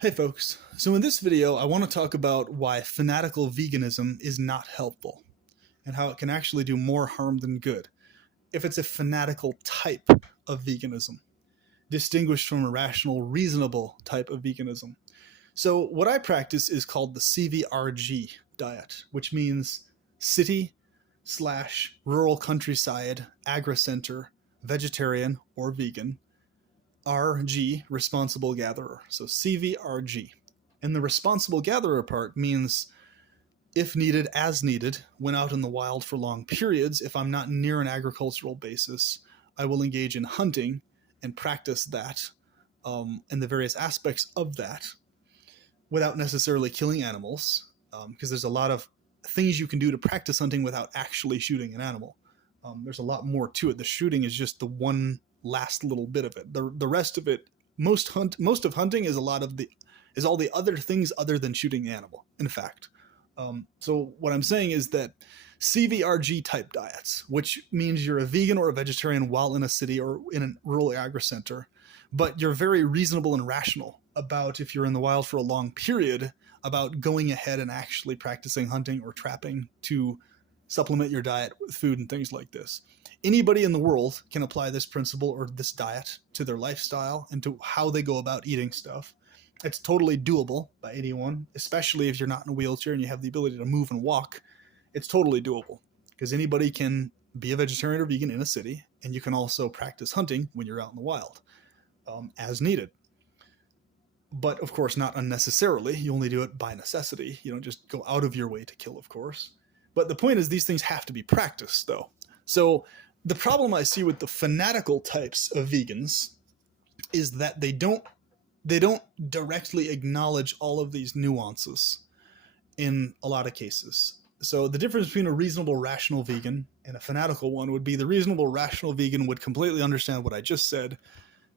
Hey folks, so in this video I want to talk about why fanatical veganism is not helpful and how it can actually do more harm than good if it's a fanatical type of veganism, distinguished from a rational, reasonable type of veganism. So what I practice is called the CVRG diet, which means city slash rural countryside agri-center vegetarian or vegan RG, responsible gatherer. So CVRG. And the responsible gatherer part means if needed, as needed, when out in the wild for long periods, if I'm not near an agricultural basis, I will engage in hunting and practice that and the various aspects of that without necessarily killing animals, because there's a lot of things you can do to practice hunting without actually shooting an animal. There's a lot more to it. The shooting is just the one last little bit of it. The rest of it, most of hunting is all the other things other than shooting the animal. In fact, so what I'm saying is that CVRG type diets, which means you're a vegan or a vegetarian while in a city or in a rural agri-center, but you're very reasonable and rational about if you're in the wild for a long period, about going ahead and actually practicing hunting or trapping to supplement your diet with food and things like this. Anybody in the world can apply this principle or this diet to their lifestyle and to how they go about eating stuff. It's totally doable by anyone, especially if you're not in a wheelchair and you have the ability to move and walk. It's totally doable because anybody can be a vegetarian or vegan in a city, and you can also practice hunting when you're out in the wild as needed. But of course, not unnecessarily. You only do it by necessity. You don't just go out of your way to kill, of course. But the point is these things have to be practiced, though. So the problem I see with the fanatical types of vegans is that they don't directly acknowledge all of these nuances in a lot of cases. So the difference between a reasonable, rational vegan and a fanatical one would be the reasonable, rational vegan would completely understand what I just said,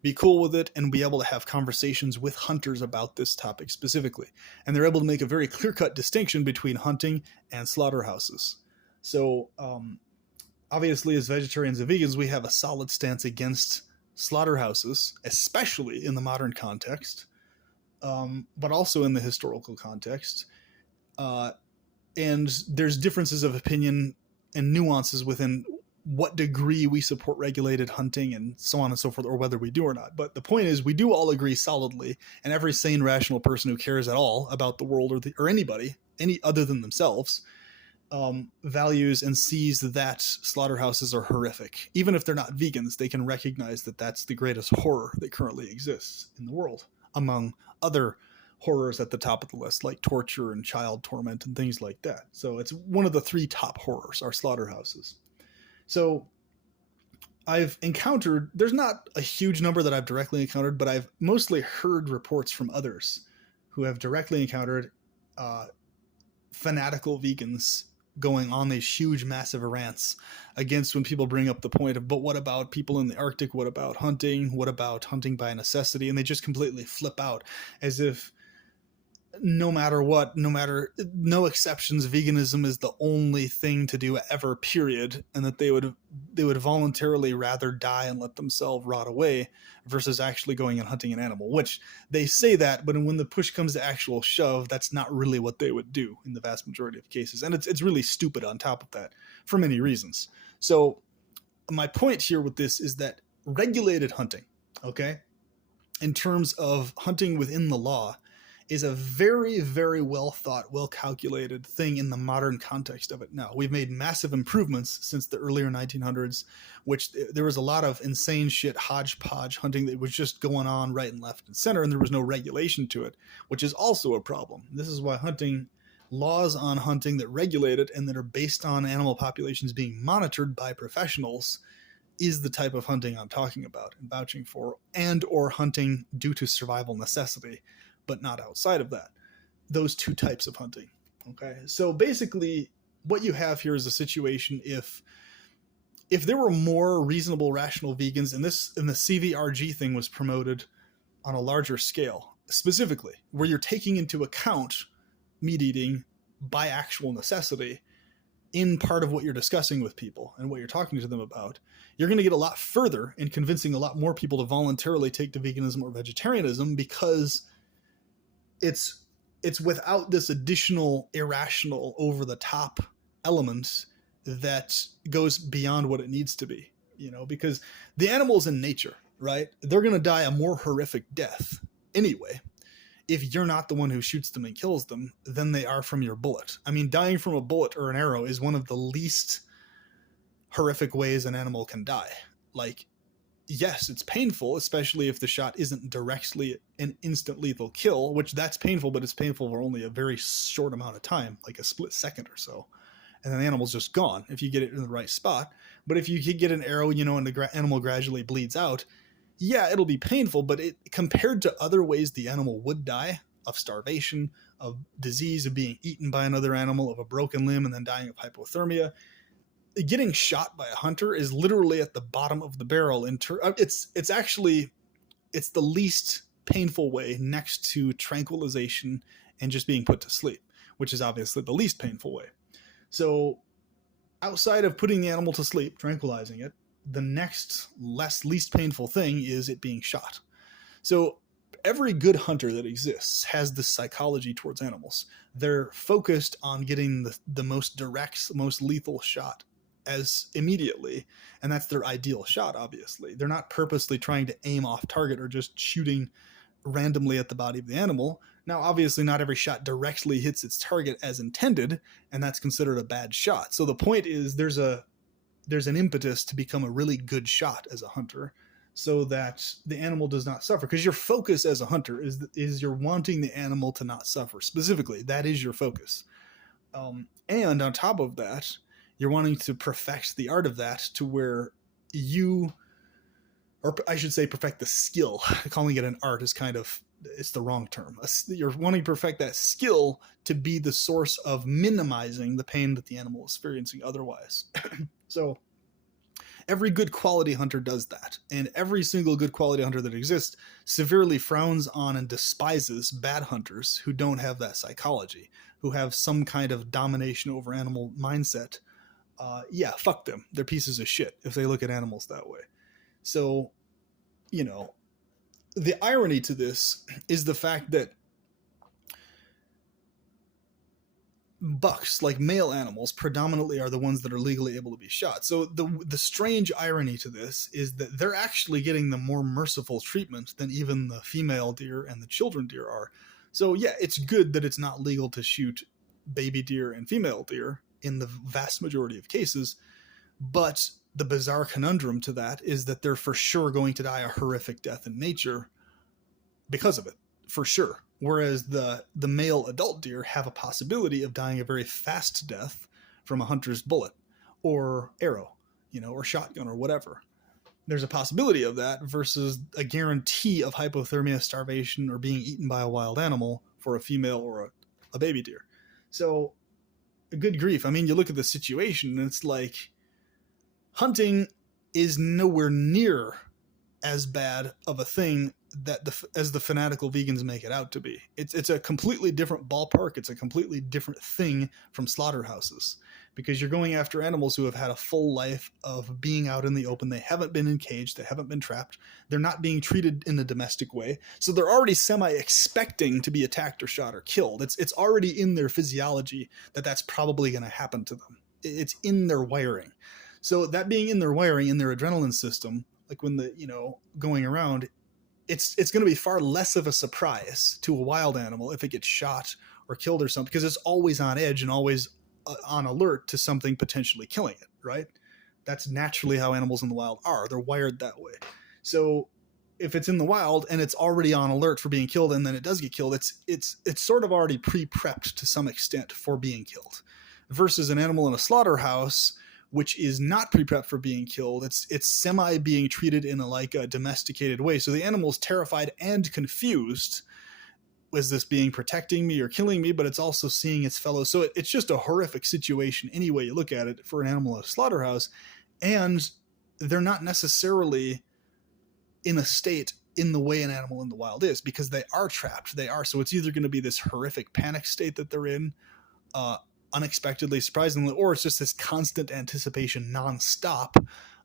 be cool with it, and be able to have conversations with hunters about this topic specifically. And they're able to make a very clear-cut distinction between hunting and slaughterhouses. So obviously, as vegetarians and vegans, we have a solid stance against slaughterhouses, especially in the modern context, but also in the historical context. And there's differences of opinion and nuances within what degree we support regulated hunting and so on and so forth, or whether we do or not. But the point is, we do all agree solidly, and every sane, rational person who cares at all about the world or anybody, any other than themselves, values and sees that slaughterhouses are horrific. Even if they're not vegans, they can recognize that that's the greatest horror that currently exists in the world, among other horrors at the top of the list, like torture and child torment and things like that. So it's one of the three top horrors, are slaughterhouses. So I've encountered, there's not a huge number that I've directly encountered, but I've mostly heard reports from others who have directly encountered fanatical vegans going on these huge, massive rants against when people bring up the point of, but what about people in the Arctic? What about hunting? What about hunting by necessity? And they just completely flip out as if no matter what, no exceptions, veganism is the only thing to do ever, period, and that they would voluntarily rather die and let themselves rot away versus actually going and hunting an animal, which they say that, but when the push comes to actual shove, that's not really what they would do in the vast majority of cases. And it's really stupid on top of that for many reasons. So my point here with this is that regulated hunting, okay, in terms of hunting within the law, is a very, very well thought, well calculated thing in the modern context of it now. We've made massive improvements since the earlier 1900s, which there was a lot of insane shit, hodgepodge hunting that was just going on right and left and center, and there was no regulation to it, which is also a problem. This is why hunting, laws on hunting that regulate it and that are based on animal populations being monitored by professionals is the type of hunting I'm talking about and vouching for, and or hunting due to survival necessity, but not outside of that. Those two types of hunting. Okay. So basically what you have here is a situation if there were more reasonable, rational vegans, and the CVRG thing was promoted on a larger scale, specifically where you're taking into account meat eating by actual necessity in part of what you're discussing with people and what you're talking to them about, you're going to get a lot further in convincing a lot more people to voluntarily take to veganism or vegetarianism, because it's without this additional irrational over the top element that goes beyond what it needs to be, because the animals in nature, right, they're going to die a more horrific death anyway if you're not the one who shoots them and kills them than they are from your bullet. I mean, dying from a bullet or an arrow is one of the least horrific ways an animal can die. Like, yes, it's painful, especially if the shot isn't directly an instant lethal kill, which that's painful, but it's painful for only a very short amount of time, like a split second or so. And then the animal's just gone if you get it in the right spot. But if you get an arrow, and the animal gradually bleeds out, yeah, it'll be painful, but compared to other ways the animal would die, of starvation, of disease, of being eaten by another animal, of a broken limb and then dying of hypothermia, getting shot by a hunter is literally at the bottom of the barrel. It's the least painful way next to tranquilization and just being put to sleep, which is obviously the least painful way. So outside of putting the animal to sleep, tranquilizing it, the next least painful thing is it being shot. So every good hunter that exists has this psychology towards animals. They're focused on getting the most direct, most lethal shot as immediately, and that's their ideal shot. Obviously, they're not purposely trying to aim off target or just shooting randomly at the body of the animal. Now, obviously, not every shot directly hits its target as intended, and that's considered a bad shot. So the point is there's an impetus to become a really good shot as a hunter so that the animal does not suffer, because your focus as a hunter is you're wanting the animal to not suffer. Specifically, that is your focus. And on top of that, you're wanting to perfect the art of that to where or I should say perfect the skill. Calling it an art is it's the wrong term. You're wanting to perfect that skill to be the source of minimizing the pain that the animal is experiencing otherwise. So every good quality hunter does that. And every single good quality hunter that exists severely frowns on and despises bad hunters who don't have that psychology, who have some kind of domination over animal mindset. Yeah, fuck them. They're pieces of shit if they look at animals that way. So, the irony to this is the fact that bucks, like male animals, predominantly are the ones that are legally able to be shot. So the strange irony to this is that they're actually getting the more merciful treatment than even the female deer and the children deer are. So yeah, it's good that it's not legal to shoot baby deer and female deer in the vast majority of cases, but the bizarre conundrum to that is that they're for sure going to die a horrific death in nature because of it, for sure. Whereas the male adult deer have a possibility of dying a very fast death from a hunter's bullet or arrow, or shotgun or whatever. There's a possibility of that versus a guarantee of hypothermia, starvation, or being eaten by a wild animal for a female or a baby deer. So, good grief. I mean, you look at the situation and it's like hunting is nowhere near as bad of a thing as the fanatical vegans make it out to be. It's a completely different ballpark. It's a completely different thing from slaughterhouses, because you're going after animals who have had a full life of being out in the open. They haven't been encaged. They haven't been trapped. They're not being treated in a domestic way. So they're already semi-expecting to be attacked or shot or killed. It's already in their physiology that that's probably going to happen to them. It's in their wiring. So that being in their wiring, in their adrenaline system, like when going around, it's going to be far less of a surprise to a wild animal if it gets shot or killed or something, because it's always on edge and always on alert to something potentially killing it, right? That's naturally how animals in the wild are. They're wired that way. So if it's in the wild and it's already on alert for being killed, and then it does get killed, it's sort of already pre-prepped to some extent for being killed, versus an animal in a slaughterhouse, which is not pre-prepped for being killed. It's semi being treated in a domesticated way. So the animal's terrified and confused. Was this being protecting me or killing me? But it's also seeing its fellows. So it's just a horrific situation any way you look at it for an animal in a slaughterhouse. And they're not necessarily in a state in the way an animal in the wild is, because they are trapped. So it's either going to be this horrific panic state that they're in, unexpectedly, surprisingly, or it's just this constant anticipation nonstop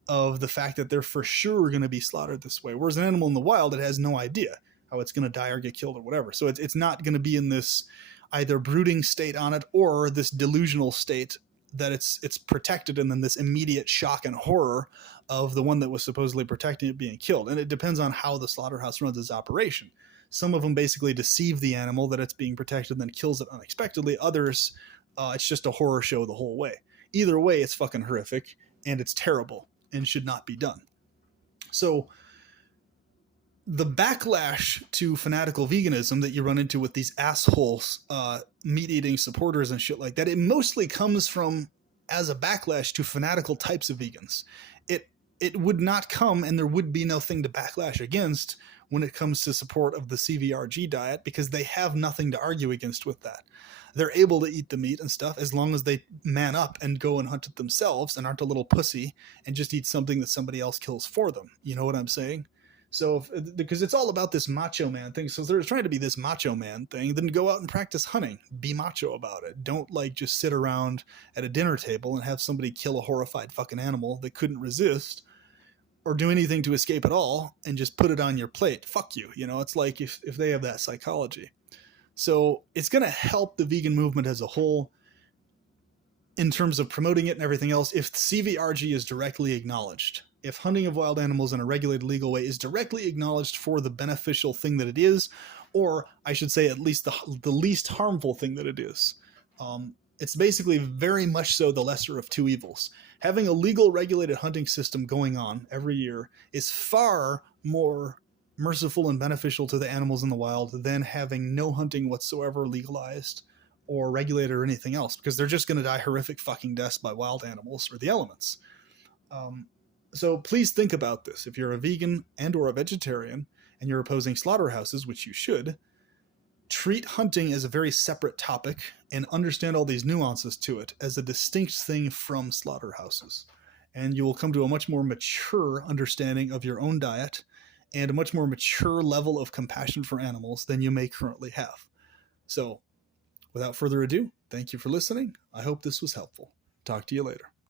of the fact that they're for sure going to be slaughtered this way. Whereas an animal in the wild, it has no idea how it's going to die or get killed or whatever. So it's not going to be in this either brooding state on it or this delusional state that it's protected, and then this immediate shock and horror of the one that was supposedly protecting it being killed. And it depends on how the slaughterhouse runs its operation. Some of them basically deceive the animal that it's being protected and then kills it unexpectedly. Others, it's just a horror show the whole way. Either way, it's fucking horrific and it's terrible and should not be done. So the backlash to fanatical veganism that you run into with these assholes, meat-eating supporters and shit like that, it mostly comes from as a backlash to fanatical types of vegans. It would not come, and there would be nothing to backlash against when it comes to support of the CVRG diet, because they have nothing to argue against with that. They're able to eat the meat and stuff as long as they man up and go and hunt it themselves and aren't a little pussy and just eat something that somebody else kills for them. You know what I'm saying? So, because it's all about this macho man thing. So they're trying to be this macho man thing, then go out and practice hunting. Be macho about it. Don't like just sit around at a dinner table and have somebody kill a horrified fucking animal that couldn't resist or do anything to escape at all and just put it on your plate. Fuck you. You know, it's like if they have that psychology. So it's going to help the vegan movement as a whole in terms of promoting it and everything else if CVRG is directly acknowledged. If hunting of wild animals in a regulated legal way is directly acknowledged for the beneficial thing that it is, or I should say at least the least harmful thing that it is. It's basically very much so the lesser of two evils. Having a legal regulated hunting system going on every year is far more merciful and beneficial to the animals in the wild than having no hunting whatsoever legalized or regulated or anything else, because they're just going to die horrific fucking deaths by wild animals or the elements. So please think about this. If you're a vegan and or a vegetarian and you're opposing slaughterhouses, which you should, treat hunting as a very separate topic and understand all these nuances to it as a distinct thing from slaughterhouses. And you will come to a much more mature understanding of your own diet and a much more mature level of compassion for animals than you may currently have. So without further ado, thank you for listening. I hope this was helpful. Talk to you later.